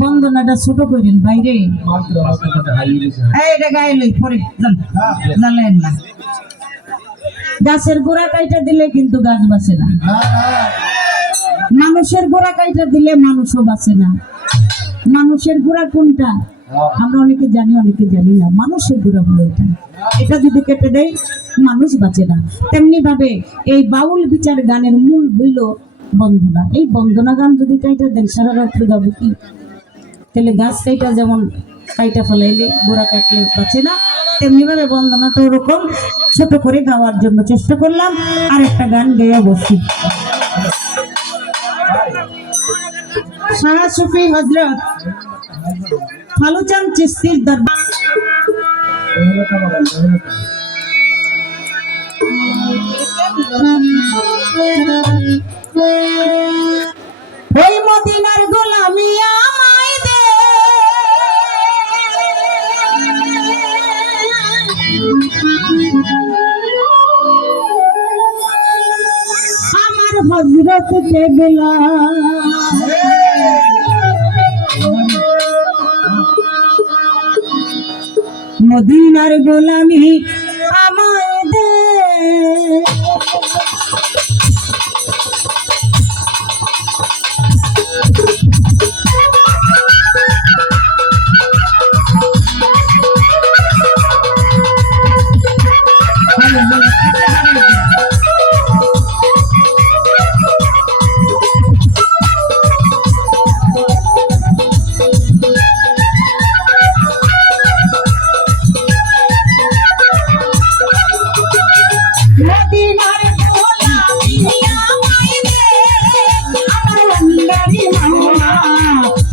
বন্দনাটা ছোট করেন বাইরে এটা গায়ে লই পরে জানলেন না গাছের গোড়া কাইটা দিলে কিন্তু গাছ বাঁচে না মানুষের গোড়া কাইটা দিলে মানুষও বাঁচে না মানুষের গোড়া কোনটা আমরা অনেকে জানি না মানুষের গোড়া হলো এটা যদি কেটে দেয় মানুষ বাঁচে না তেমনি ভাবে এই বাউল বিচার গানের মূল হইল বন্দনা এই বন্দনা গান যদি কাইটা দেন সারা রাত্রে গাবো কি তাহলে গাছ কাইটা যেমন কাইটা ফেলাইলে গোড়া কাটলে বাঁচে না তেমনি ভাবে বন্দনাটা ওরকম ছোট করে গাওয়ার জন্য চেষ্টা করলাম আর একটা গান গেয়ে বসি শাহ সুফি হযরত ফালুচান চিশতির দরবার ওই মদিনার গোলামি আমায় দে আমার হযরত কেবলা মদিনার গোলামি আমায় দে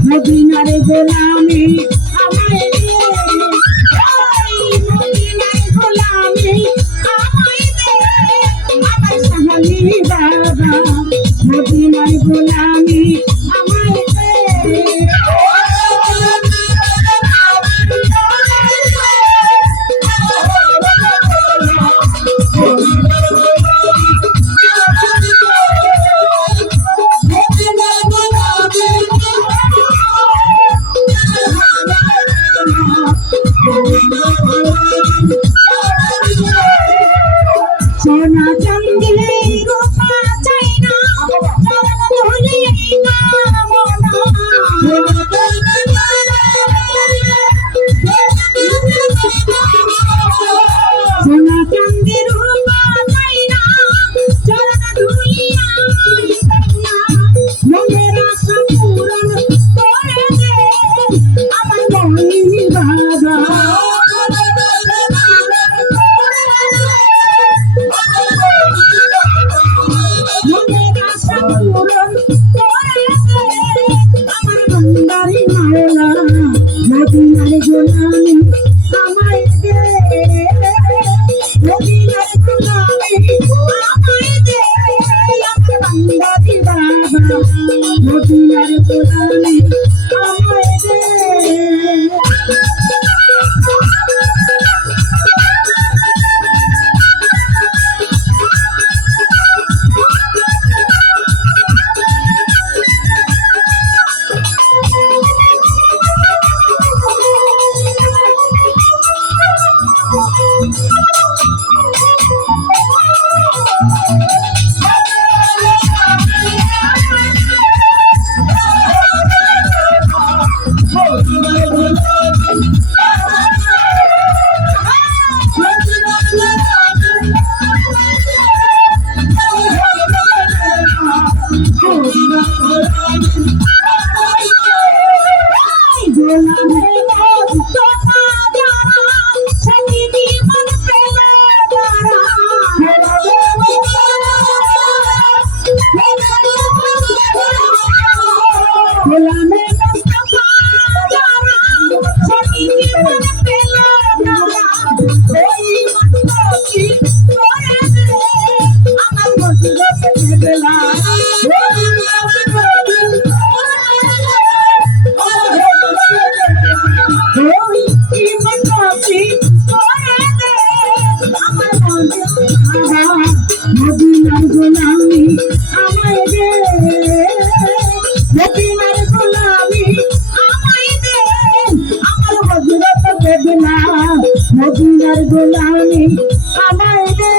মদিনার গোলামি আমায় দে মদিনার গোলামি আমায় দে আমার সাহালি বাবা মদিনার গোলামি আমায় দে মদিনার গোলামি আমায় দে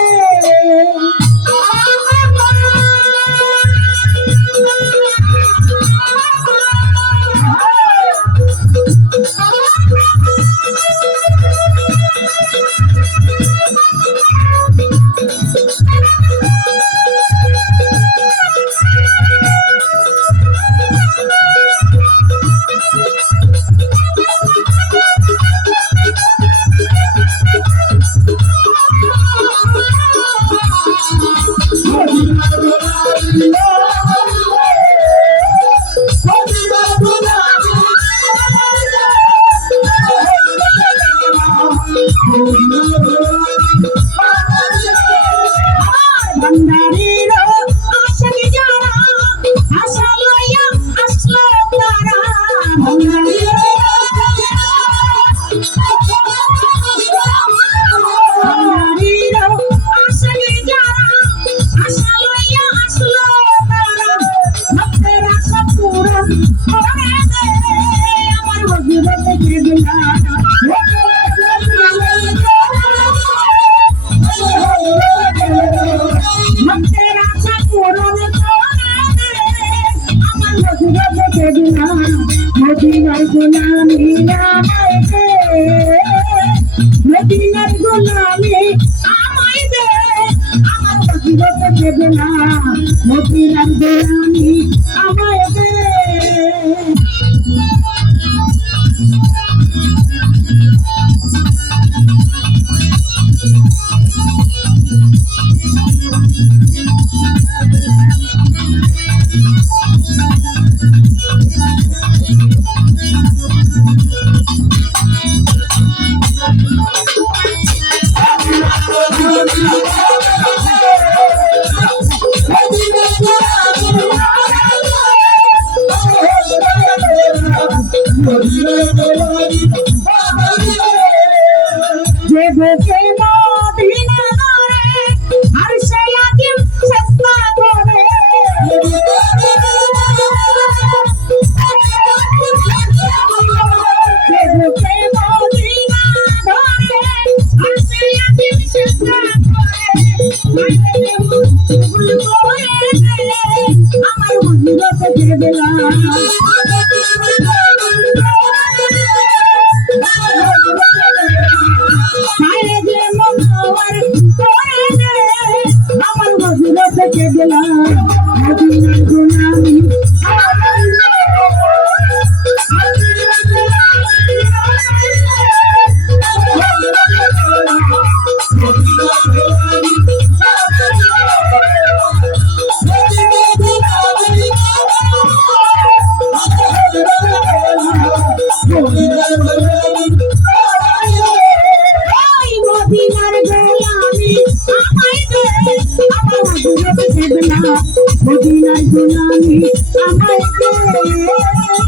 মদিনার গোলামি আমায় দে মদিনার গোলামি আমায় দে আমার বজিরত দেবে না মদিনার গোলামি আমায় দে যে বুকে মদিনা ধরে আর সে আদিম চেষ্টা করে যে বুকে মদিনা ধরে আর সে আদিম চেষ্টা করে আমার বন্ধুত দেবে না থেকে গেলাম মদিনার গোলামি মদিনার গোলামি আমায় দে